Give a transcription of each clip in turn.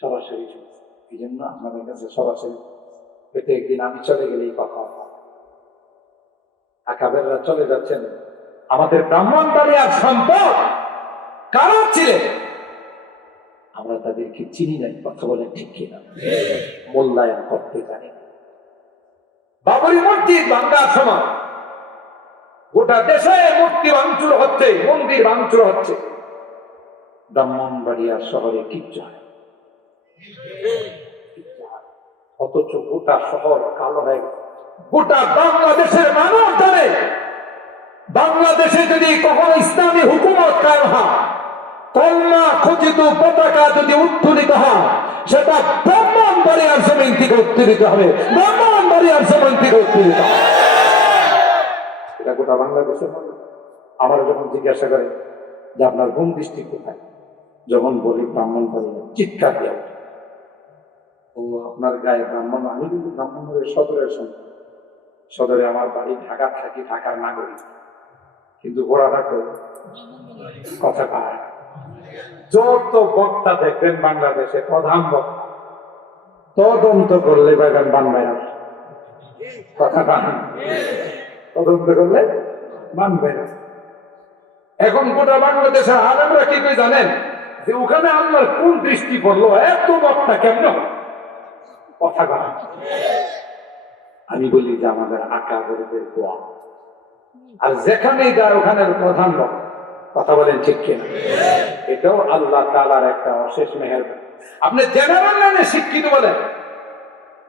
সরাসরি শুনছে। এই জন্য আপনাদের কাছে সরাসরি পেতে একদিন আমি চলে গেলেই কথা আকাবেররা চলে যাচ্ছেন। আমাদের ব্রাহ্মণবাড়িয়ার সম্পদ কারো ছিলেন, আমরা তাদেরকে চিনি নাই, কথা বলেন ঠিক কিনা? মূল্যায়ন করতে জানি। বাবরি মসজিদ ভাঙ্গার সময় গোটা দেশে মূর্তি ভাঙচুর হচ্ছে, মন্দির ভাঙচুর হচ্ছে, ব্রাহ্মণবাড়িয়া শহরে কিচ্ছু হয়, অথচ গোটা শহর কালো হয়ে গেছে। গোটা বাংলাদেশের মানুষ জানে বাংলাদেশে যদি কখনো ইসলামী হুকুমত কায়েম হয়, কলমা খচিত পতাকা যদি উত্তোলিত হয়, সেটা ব্রাহ্মণবাড়িয়ার জমিন থেকে উত্তোলিত হবে, ব্রাহ্মণবাড়িয়ার জমিন থেকে উত্তোলিত হবে। এটা গোটা বাংলাদেশের মানুষ আমার যখন জিজ্ঞাসা করে যে আপনার কোন ডিস্ট্রিক্ট কোথায়, যখন বলি ব্রাহ্মণবাড়িয়া, চিৎকার দিয়ে ওঠে, ও আপনার গায়ে ব্রাহ্মণ? আমি কিন্তু ব্রাহ্মণবাড়িয়ার সদরের সঙ্গে, সদরে আমার বাড়ি, ঢাকা থাকি, ঢাকার নাগরিক, কিন্তু ঘোড়াটা করে কথা পায়। যত বক্তা দেখবেন বাংলাদেশে, প্রধান বক্তা তদন্ত করলে পাইবেন বানবাই কথা পান, তদন্ত করলে মানবে না। এখন গোটা বাংলাদেশে আলেমরা কি করে জানেন যে ওখানে আল্লাহর কোন দৃষ্টি পড়লো, এত বক্তা কেমন কথা বলা। আমি বলি যে আমাদের আকাবেরদের দোয়া, আর যেখানেই যায় ওখানের প্রধান বক্তা, কথা বলেন ঠিক কিনা? এটাও আল্লাহ তাআলার একটা অশেষ মেহেরবানি। আপনি জেনারেল লাইনে শিক্ষিত বলেন,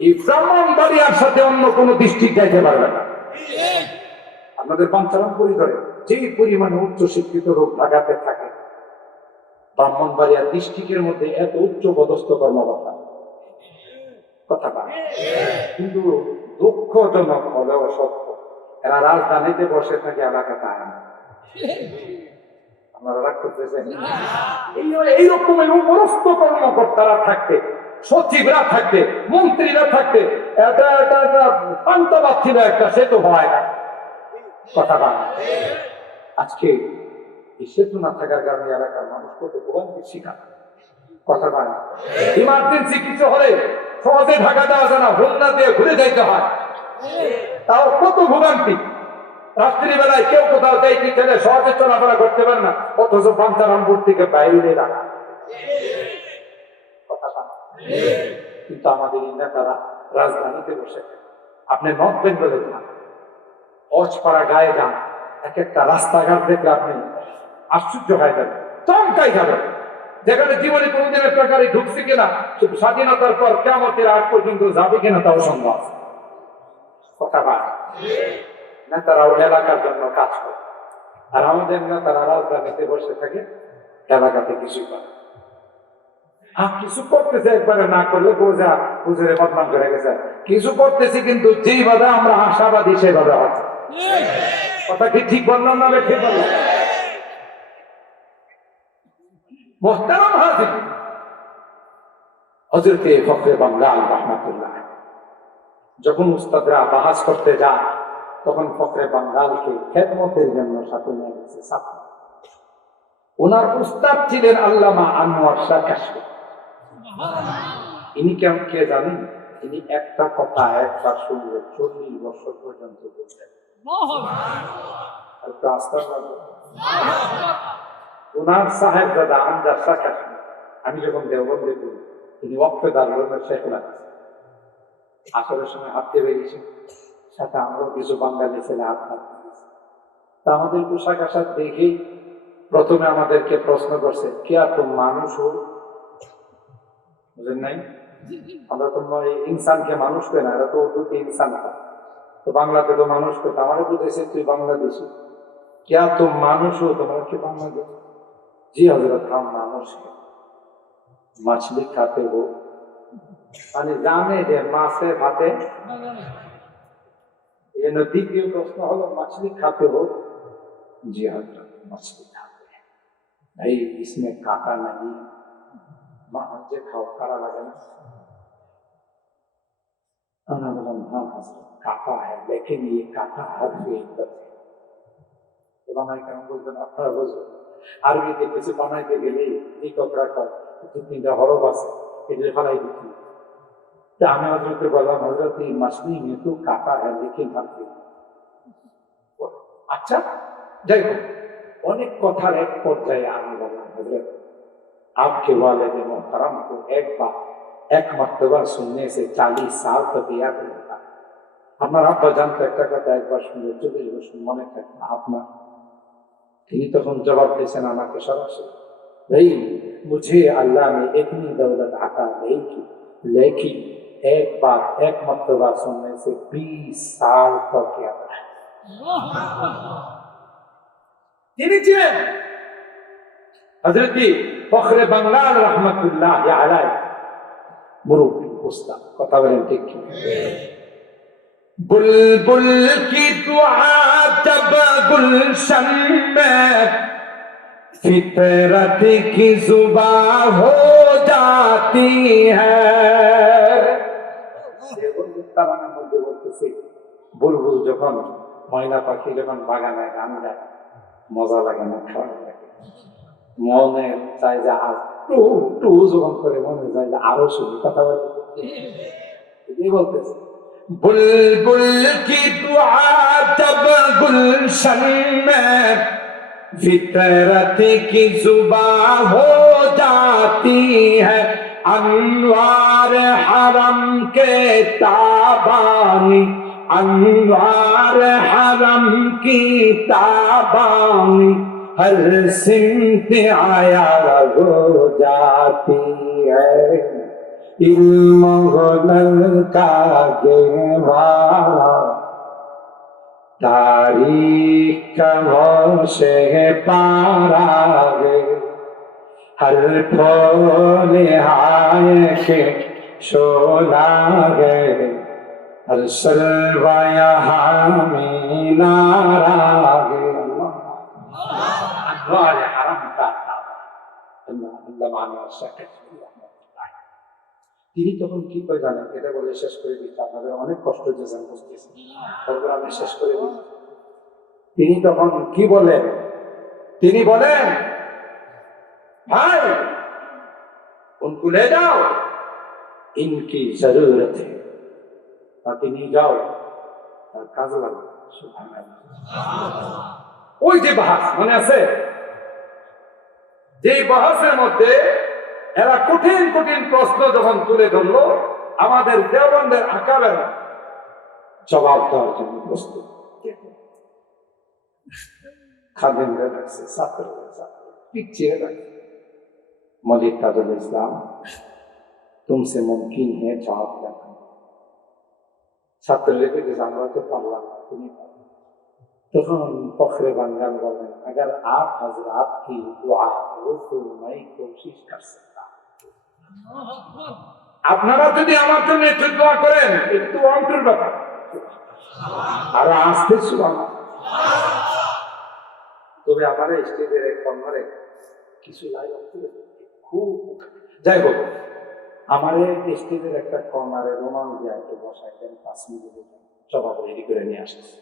এই ব্রাহ্মণবাড়িয়ার সাথে অন্য কোন ডিস্ট্রিক্ট যাইতে পারবে না। আপনাদের পঞ্চারাম পরিবারে যেই পরিমাণে উচ্চ শিক্ষিত লোক ঢাকাতে থাকে, ব্রাহ্মণবাড়িয়া ডিস্ট্রিক্টের মধ্যে এত উচ্চ পদস্থ কর্মকর্তা, কথা বলেন। কিন্তু দুঃখজনক হলেও সত্য, এরা রাজধানীতে বসে থাকে, এলাকাতে আয় না। আপনারা রাগ করতেছেন? এই রকমের উপরস্থ কর্মকর্তারা থাকতে, সচিবরা থাকতে, মন্ত্রীরা থাকতে, এটা পান্তা পাচ্ছিল একটা, সে তো হয় না। কথা বলেন। আজকে এই সেতু না থাকার কারণে এলাকার মানুষ কত ভোগান্তির শিকার, কথা বলেন। ইমার্জেন্সি কিছু হলে সহজে ঢাকা দেওয়া যায় না, হোন্ডা দিয়ে ঘুরে যাইতে হয়, তাও কত ভোগান্তি। রাত্রি বেলায় কেউ কোথাও যাইতে চাইলে সহজে চলাফেরা করতে পারে না, অথচ বাঞ্চারামপুর থেকে বাইরে রাখা, কথা বলেন। কিন্তু আমাদের এই নেতারা রাজধানীতে বসে, আপনি নর্থ বেঙ্গলে যান, অজপাড়া গায়ে যান, এক একটা রাস্তাঘাট দেখলে আপনি আশ্চর্য হয়ে যাবেন, চমকাই যাবেন, যেখানে জীবনে কোনদিন একটা গাড়ি ঢুকছে কিনা, স্বাধীনতার পর কিয়ামতের আগ পর্যন্ত যাবে কিনা তাও সম্ভব, কথা বলেন। নেতারা ওই এলাকার জন্য কাজ করে, আর আমাদের নেতারা রাজধানীতে বসে থাকে, এলাকাতে কিছু করে। কিছু করতেছে, একবারে না করলে বোঝা হুজুরে বদনাম করে গেছে, কিছু করতেছি কিন্তু যেইভাবে আমরা আশাবাদী সেভাবে হচ্ছে। কথা কি ঠিক বললাম না? ঠিক বললাম? মুহতারাম হাজির, হযরতে ফখরে বাংলাল রাহমাতুল্লাহ যখন উস্তাদরা বাহাস করতে যায়, তখন ফখরে বাংলালকে খেদমতের জন্য সাথে নিয়ে গেছে ছাত্র। ওনার উস্তাদ ছিলেন আল্লামা আনোয়ার শাহ কাশফি। ইনি কেমন কে জানেন? ইনি একটা কথা একবার শুনলে 40 বছর পর্যন্ত বলতেন। ওনার সাহেবজাদা আমজাদ শাহ কাশফি, আমি যখন দেওবন্দে করি, তিনি ওয়াকফে দারুল উলুমের শেখ লাগছে, আসরের সময় হাঁটতে বেরিয়েছে, সাথে আমরাও কিছু বাঙালি ছেলে হাত হাঁটতে গেছি। তা আমাদের পোশাক আশাক দেখেই প্রথমে আমাদেরকে প্রশ্ন করছে, কে তুম মানুষ হো? বুঝেন নাই? আমরা তো ইনসানকে মানুষ পেয়ে না, এরা তো উর্দুতে ইনসান হয়, তো বাংলাতে তো মানুষ পেত। আমারও বুঝেছে তুই বাংলাদেশি, কে তুম মানুষ হো? তোমরা কি বাংলাদেশ? জি হযরত হাম মানুষ হ্যাঁ। মাছলি খাতে হো? মানে জানে যে মাছে ভাতে। দ্বিতীয় প্রশ্ন হলো, মাছলি খাতে হো? জি হযরত মাছলি খাতে হ্যাঁ। ভাই ইসমে কাটা নাহি, মাছ যে খাও কাটা লাগে না? أنا بلن हाँ हज़रत काटा है, लेकिन ये काटा हर्फ इल्लत है। ওলামায়ে কেরাম বলতেন আপনারা বুঝবেন, আরবিতে কিছু বানাইতে গেলে এই কথাটা 2-3টা হরফ আছে, এটা ফেলাই দিচ্ছি। আমি হজরতকে বললাম, হজরত এই মাসলি में तो काटा है लेकिन हल्दी। আচ্ছা যাই হোক, অনেক কথার এক পর্যায়ে আমি বললাম, হজরত आपके वालिद मोहतरम को एक मर्तबा सुनने से 40 साल तक याद रहता है। আপনার আব্বা জানতো একটা কথা একবার শুনলে 40 বছর মনে থাকে না আপনার। তিনি তখন জবাব দিয়েছেন আমাকে সরাসরি, भाई मुझे अल्लाह ने इतनी दौलत अता नहीं की, लेकिन एक मर्तबा सुनने से 20 साल तक याद है। তিনি ছিলেন हजरत फखरे बंगाल रहमतुल्लाह अलैह मुरुब्बी उस्ताद। কথা বলেন ঠিক কি? बुलबुल की दुआ जब गुलशन में फितरत की जुबान हो जाती है। बुलबुल যখন ময়না পাখি যখন বাগানে গান গায় মজা লাগে না, খারাপ লাগে, মনে চাই যে টু টু যখন করে মনে চাই যে আরো শুনি। কথা বলতেছে बुलबुल की दुआ जब गुलशन में फितरत की जुबान हो जाती है, अनवार हरम के ताबानी, अनवार हरम की ताबानी हर सिमत आया हो जाती है, इल्म हुनर का गहवारा तारीख का मोशे पारा है, हर फूल आए के शोला है, हर शलवा यहाँ में नारा है। अल्लाह हरम का अल्लाह माना सकत। তিনি তখন কি করে জানেন? এটা বলে শেষ করে দিচ্ছি, আপনাদের অনেক কষ্ট হচ্ছে বুঝতেছি, তারপর আমি শেষ করে দিই। তিনি তখন কি বলেন? তিনি বলেন, ভাই उनको ले जाओ, इनकी जरूरत है, তাকে নিয়ে যাও, তার কাজ লাগবে। সুবহানাল্লাহ। ওই যে বাহাস মনে আছে, যে বাহাসের মধ্যে এরা কঠিন কঠিন প্রশ্ন যখন তুলে ধরলো, আমাদের দেওবন্দের আকাবেরা জবাব দেওয়ার জন্য প্রস্তুত। খাদেমরা রাখছে, ছাত্ররা পিছিয়ে রাখছে। मलिक ताजुल इस्लाम, तुमसे मुमकिन है जवाब देना। ছাত্র লেগে আমরা তো পারলাম না, তুমি তখন फखरे बंगाल बोले, अगर आप हजरात की दुआ हो तो मैं कोशिश कर सकता। আপনারা যদি আমার জন্য একটু দোয়া করেন, একটু অন্তর ব্যাপার আর আসতে সুবহানাল্লাহ। তবে আমার স্টেজের এক কর্নারে কিছু লাইন খুব, যাই হোক, আমার স্টেজের একটা কর্নারে রোমান দিয়ে একটু বসাই দেন, 5 মিনিট জবাব রেডি করে নিয়ে আসছে।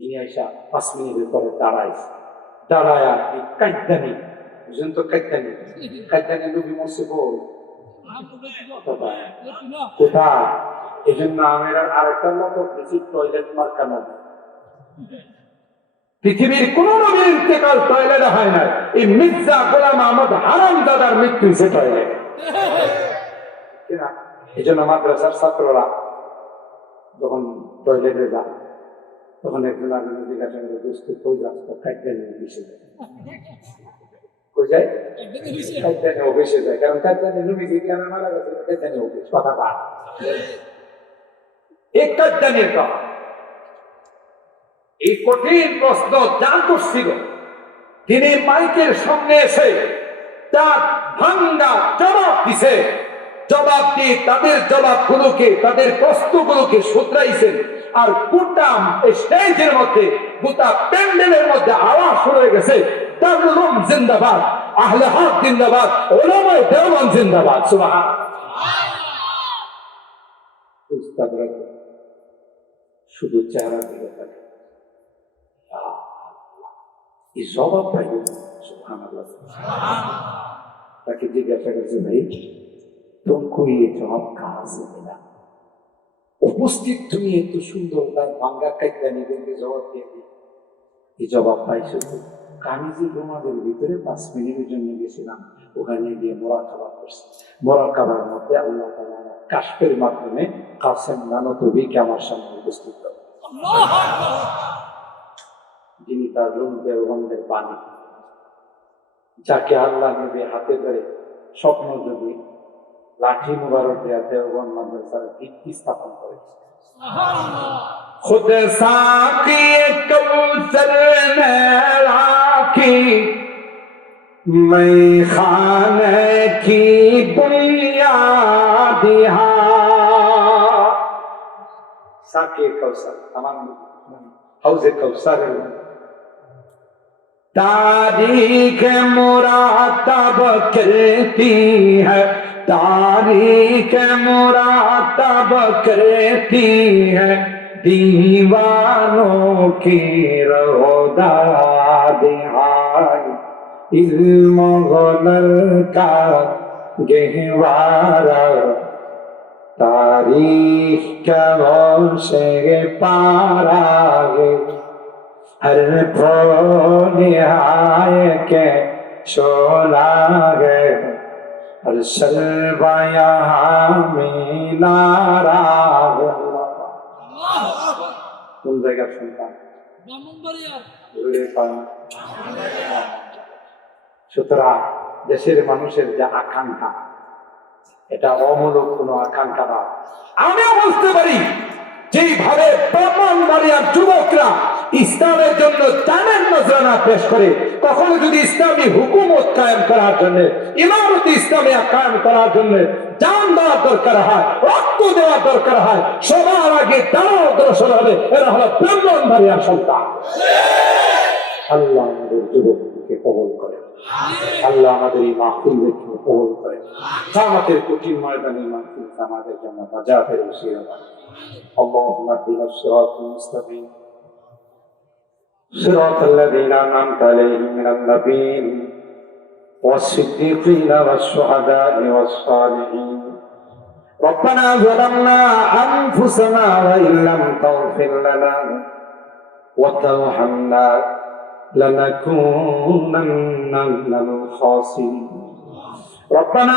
তিনি আইসা 5 মিনিটের পরে দাঁড়ায় এই কাইদানি, বুঝলেন তো কাইদানি নবী মরছে বল কোথায়? এই জন্য আমি আরেকটা মতো বেশি টয়লেট মার্কা নবী। পৃথিবীর কোন নবীর ইন্তেকাল টয়লেটে হয় না, এই মির্জা গোলাম আহমদ হারামজাদার মৃত্যু হয়েছে টয়লেট। এই জন্য মাদ্রাসার ছাত্ররা যখন টয়লেটে যায়, তখন একজন আগে জিজ্ঞাসা করে, দোস্ত কই যাস? কাইদানি অফিসে যায়। কই যায়? কাইদানি অফিসে যায়, কারণ কাইদানি নবী থেকে মারা গেছে, কাইদানি অফিস। কথা বাদ, এই কাইদানির কাজ। এই কঠিন প্রশ্ন যার করছিল, তিনি মাইকের সামনে এসে তার ভাঙ্গা জবাব দিছে। জবাব দিয়ে তাদের জবাবগুলোকে, তাদের প্রশ্নগুলোকে শুধরাইছেন। আর গোটা স্টেজের মধ্যে, গোটা প্যান্ডেলের মধ্যে আওয়াজ শুরু হয়ে গেছে, দারুল উলুম জিন্দাবাদ, আহলে হক জিন্দাবাদ, উলামায়ে দেওবন্দ জিন্দাবাদ। সুবহানাল্লাহ। উস্তাদরা শুধু চেহারা দিকে থাকে, এই জবাব পাইল সুবহানাল্লাহ। তাকে জিজ্ঞাসা করছে, ভাই तुमको ये जवाब कहाँ से मिला? উপস্থিত তুমি এত সুন্দর তার বাংলা কায়দা নিবেন জবাব দিয়ে দিই। এই জবাব পাইছো তো? আমি যে তোমাদের ভিতরে 5 মিনিটের জন্য গেছিলাম, ওখানে গিয়ে মোরাকাবা করছি। মোরাকাবার মধ্যে আল্লাহ তাআলা কাশফের মাধ্যমে কাসেম নানতবিকে আমার সামনে উপস্থিত করেন, যিনি তার রূহ দেওবন্দের বাণী, যাকে আল্লাহ নবী হাতে ধরে স্বপ্ন যোগে লাঠি মুবারক দেয়া দেওবন্দ মাদ্রাসার ভিত্তি স্থাপন করেছে। खुद साकी कौसर में राखी मैं खाने की बुनियाद साकी कौसर तमाम हौज़े कौसर तारीख मुरातब करती है, तारीख मुरातब करती है दीवानों की रोदाद हाय। इल्म गुनर का गहवारा तारीख का रोशे पारा है, हर निहाय के शोला है, हर शलबाया में नारा है। কোন জায়গার সন্তান? সুতরাং দেশের মানুষের যে আকাঙ্ক্ষা, এটা অমূলক কোনো আকাঙ্ক্ষা না। আমিও বুঝতে পারি যেইভাবে ব্রাহ্মণবাড়িয়ার যুবকরা ইসলামের জন্য জানের নজরানা পেশ করে, কখনো যদি ইসলামী হুকুমত কায়েম করার জন্য, ইমারত ইসলামিয়া কায়েম করার জন্য জান দেওয়ার দরকার হয়, রক্ত দেওয়ার দরকার হয়, সবার আগে তারা অগ্রসর হবে। এরা হলো ব্রাহ্মণবাড়িয়ার সন্তান। আল্লাহ আমাদের যুবককে কবুল করেন, আল্লাহ আমাদের এই মাহফিলকে কবুল করেন। কিয়ামতের কঠিন ময়দানে মাহফিল আমাদের জন্য নাজাতের ওসিলা বানান। اللهم اهدنا الصراط المستقيم صراط الذين أنعمت عليهم من النبيين والصديقين والشهداء والصالحين. ربنا ظلمنا أنفسنا وإن لم تغفر لنا وترحمنا لنكونن من الخاسرين. ربنا